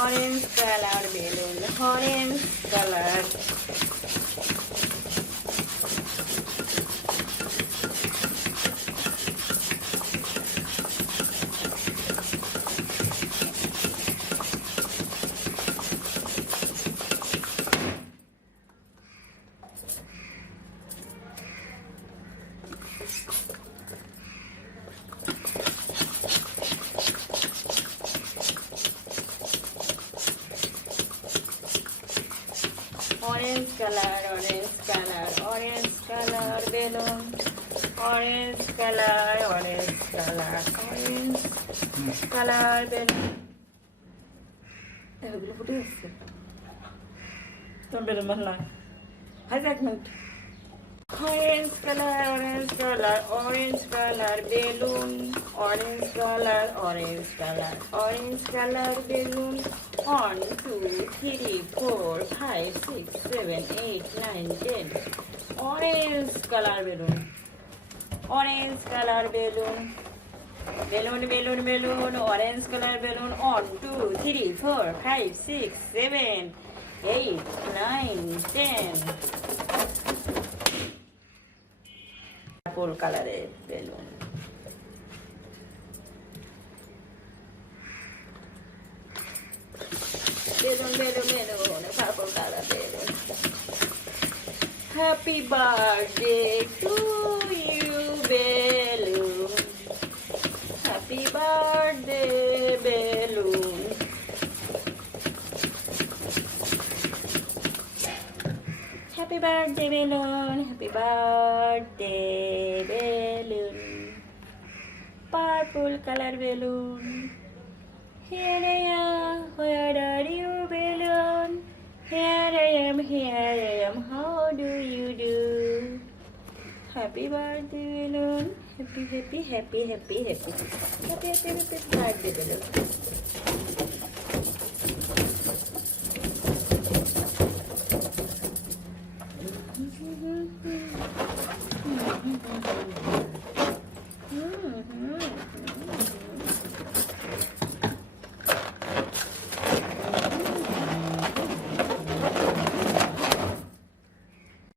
Orange color balloon, orange color. Orange color, orange color, orange color balloon, orange color, orange color, orange color balloon. এগুলো ফুটে যাচ্ছে তোর balloon বানা high এক minute orange color, orange color, orange color balloon, orange color, orange color, orange color balloon. 1, 2, 3, 4, 5, 6, 7, 8, 9, 10. Orange color balloon, orange color balloon, balloon, balloon, balloon, orange color balloon. 1, 2, 3, 4, 5, 6, 7, 8, 9, 10. Purple color balloon. Balloon, balloon, balloon, purple color balloon. Happy birthday to you, balloon. Happy birthday, balloon. Happy birthday, balloon. Happy birthday, balloon. Purple color balloon. Here I am. Where are you, balloon? Here I am. Here I am. How do you do? Happy birthday, balloon. Happy, happy, happy, happy, happy. Happy, happy, happy birthday, balloon.